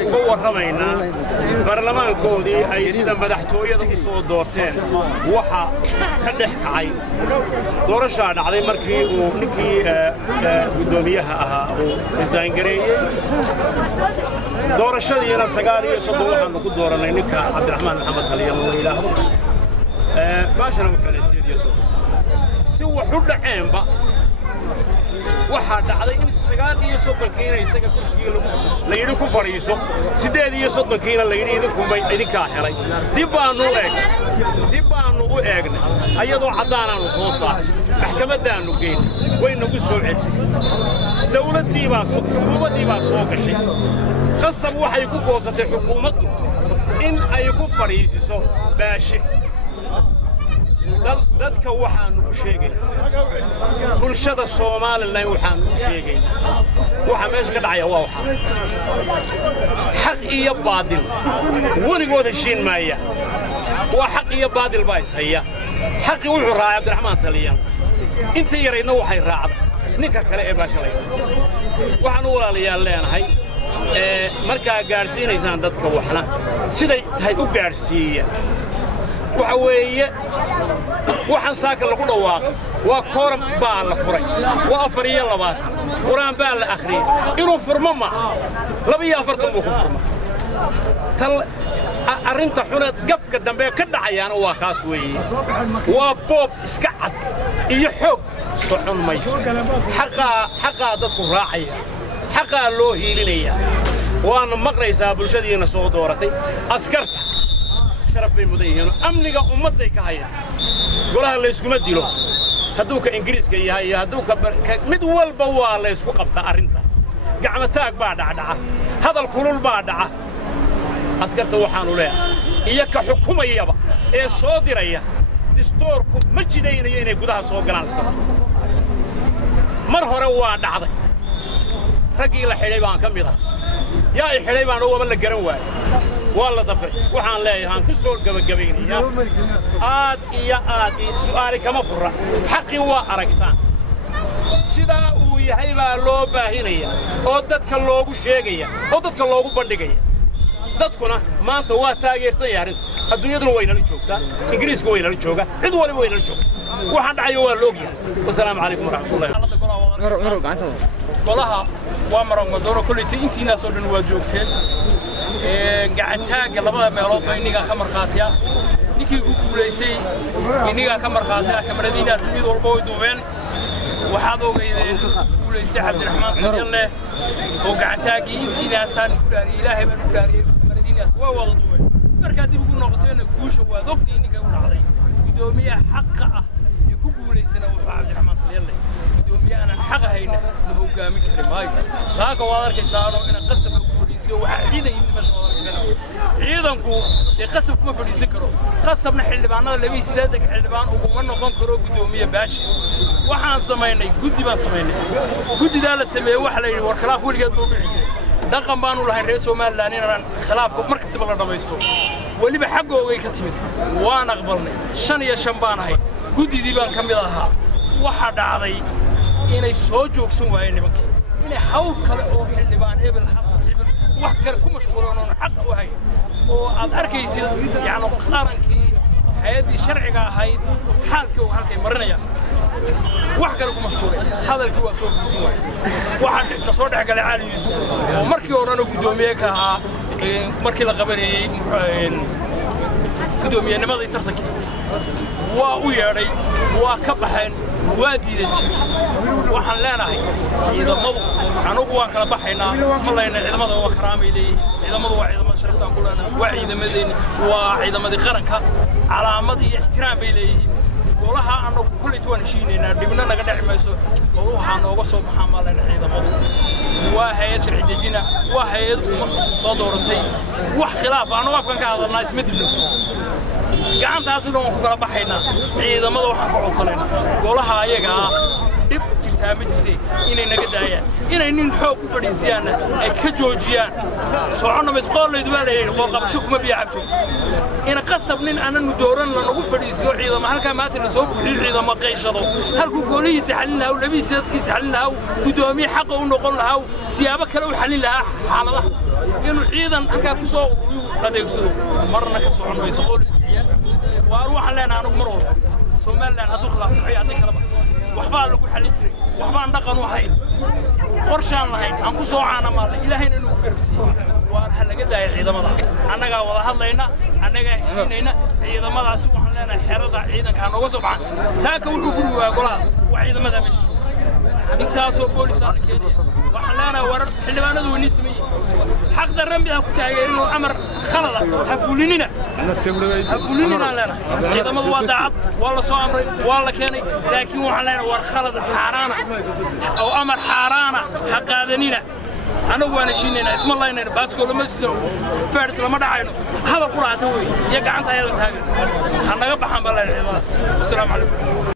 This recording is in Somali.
warramayna baarlamaankoodii ay sida madaxtooyada u soo doorteen waxa ka dhex kacay doorasho dhacday markii uu ninkii gudoomiyaha ahaa uu isdaangareeyay doorashadiina 9 waxaanu ku dooranay ninka Cabdiraxmaan Maxamed Taliya oo ilaahu baashana u faleestiyo si wuxuu dhaceenba waxa dhacday in 9 kiina isaga kursiga la yiri ku fariiso 8 kiina la yiri idinka helay dib aanu u eegnay ayadoo cadaanaan soo saaray maxkamadaanu geyn way nagu soo celisay dawladii baa xukuumadii baa soo gashay qasab waxay ku goosatay xukuumaddu in ay ku fariisiso baashi dadka waxaan u sheegay bulshada Soomaaliland waxaan u sheegay waxa meesha ka dhacaya waa xaq iyo baadil warigood heshiin maaya waa xaq iyo baadil baa ishaya xaqi wuxuu raacay Cabdiraxmaan Taliya inta yarayna waxay raacday ninka kale ee baashalay waxaan u walaalayaal leenahay markaa gaarsiinaysaan dadka waxna siday tahay u gaarsiiya waxa weeye waxaan saaka lagu dhawaaqay waa kooram baa la furay waa 24 quraan baa la akhriyay inuu furmo ma 42 buu ku furmo tal arinta xunad gafka dambe ka dhacayana waa kaas weeye waa boob iska cad iyo xoog socon mayso xaqa dadku raacaya xaqa loo hiilinaya waana maqraysaa bulshadiina soo dooratay askarta شرف بمدينه أمنية أمتي كهيا قولها اللي يسكو مديله هدوك إنجليز كي هي هدوك مدول بوال يسكو قبضة أرنتا قعمتاك بعد عدعة هذا الكلول بعد عدعة أسكرت وحانو ليه إياك حكومة يابا إيه صادرة إياه دستوركم مجدين ييني قدها صوق جلانسكم مرهرة وعد عضي رجيل حليبان كم يضع يا حليبان هو من الجروال والله ضفر وحان لا يهان كسول جبين يا سؤالي كما فرة حقي وأركتان سيدا ويهيبا لو باهينيا أو دتك اللوغو شيغيا أو دتك اللوغو بندقيا دتكنا ما أنت واتاجر سيارين الدنيا دلو وين اللي جوكتا إنجليز وين اللي جوكا عدوان وين اللي جوكا وحان عيوان لوغيا والسلام عليكم ورحمة الله والله وامرهم ودورة كل أنتي ناس ودن وجوكتين قعدتها لبضها ميلوط إنيقا كمر قاتيا نيكي كوليسي إنيقا كمر قاتيا كمردينا سميد والبوي دوبين وحاضو قيدين كوليسي عبد الرحمن قديرنا وقعدتها إنتي ناسان فلاري إلهي من فلاري كمردينا سوا دوبين مركا دي بقول نقطين كوشة وذوقتي إنيقا ونعضي قدومية حقا كوليسينا وفا عبد الرحمن قديرنا قدومية أنا حقا هينا نهو قامي كريماي ساكا وادر كيسارو إنا قصة وعيدا يمشي ciidanku ee qasab kuma fadhiisan karo qasabna xildhibaanada labi sidaadka xildhibaan ugu ma noqon karo gudoomiye baashi waxaan sameeynay guddi baan sameeynay guddida la sameeyay wax la yiri war khilaaf waligeed buu dhici jiray dhaqan baan u lahayn reer Soomaaliland inaan khilaafku markasta la dhamaysto waliba xaqooga ka timid waan aqbalnay 5 baan ahay guddidii baan kamid ahaa waxa dhacday inay soo joogsan waayeen nimankii inay hawl kale oo xildhibaan hebel وحكر كم مشغولون حق وهاي وأركيز يعني قارنكي هذه شرعية هاي حالك وحالك مرنا يا وحكر كم مشغولين هذا الكوا سوف يسوي واحد نصور حق العالي يسوي ومركي ورانا قدومية كها مركي لقبري قدومية نماذج ترتكي وياري وكبحين وادي الشيء وحن لنا هاي إذا مضوا عنقوا كلا بحينا اسم الله إن إذا مضوا كرامي لي إذا مضوا إذا ما شرفت كلنا وعيد مدين وعيد مدين قرنك على مدي احترام إليه والله أنا كل توان شيء إن دبنا نقدر نعمله والله أنا وصل محمد إن إذا مضوا وهي شرع الدجنا وهي صدورتي وخلاف أنا واقف كهذا الناس مثله قعدت أصلاً وكلا بحينا إذا مضوا حق عصلنا والله هاي جا jirtaa ma jirse inay naga daayaan inay nin xoog ku fadhiisiyaanna ay ka joojiyaan soconna masqoolaydu baa leeyahay qooqabasho kuma biya cabto in qasab nin aananu dooran lanagu fadhiisiyo ciidamo halkaa maanta la soo buuxiyo ciidamo qayshado halkuu goolihiisa xalin lahaa labiisa dadkiisa xalin lahaa gudoomiye xaqa u noqon lahaa siyaabo kale u xalin lahaa xaaladaha inuu ciidan halkaa ku soo adeegsado marna ka socon mayso qool waar waxaan leenahay anigu mar walba Somaliland hadduu khilaafo wixii adii kalaba waxbaa lagu xalin jiray waxbaan dhaqan u hayn qorshaan lahayn aan ku soo caanamaalnay ilaahayna inuu garabsiiyo waar ha laga daayo ciidamada annagaa wada hadlayna annagaa heshiinayna ciidamadaasi waxaan leenahay xerada ciidankaa nooga soo baxan saaka wuxuu furi waaya golahaas waa ciidamada meesha intaasoo boolisaa la keenaya waxaan leenahay warar xildhibaanadu weynii sameeyey xaq darran baa ku taageerinoo amar khalada ha fulinina aan leenahay ciidamadu waa daacad waa la soo amray waa la keenay laakiin waxaan leenahay war khalad xaaraana oo amar xaaraana ha qaadanina anagu waan heshiinaynaa isma laynayna baaskoo lama siino faadhis lama dhacayno hadal quraata wey iyo gacanta ayadan taagan ha naga baxaan baa leenahay ciidamadaas wasalaamu calaykum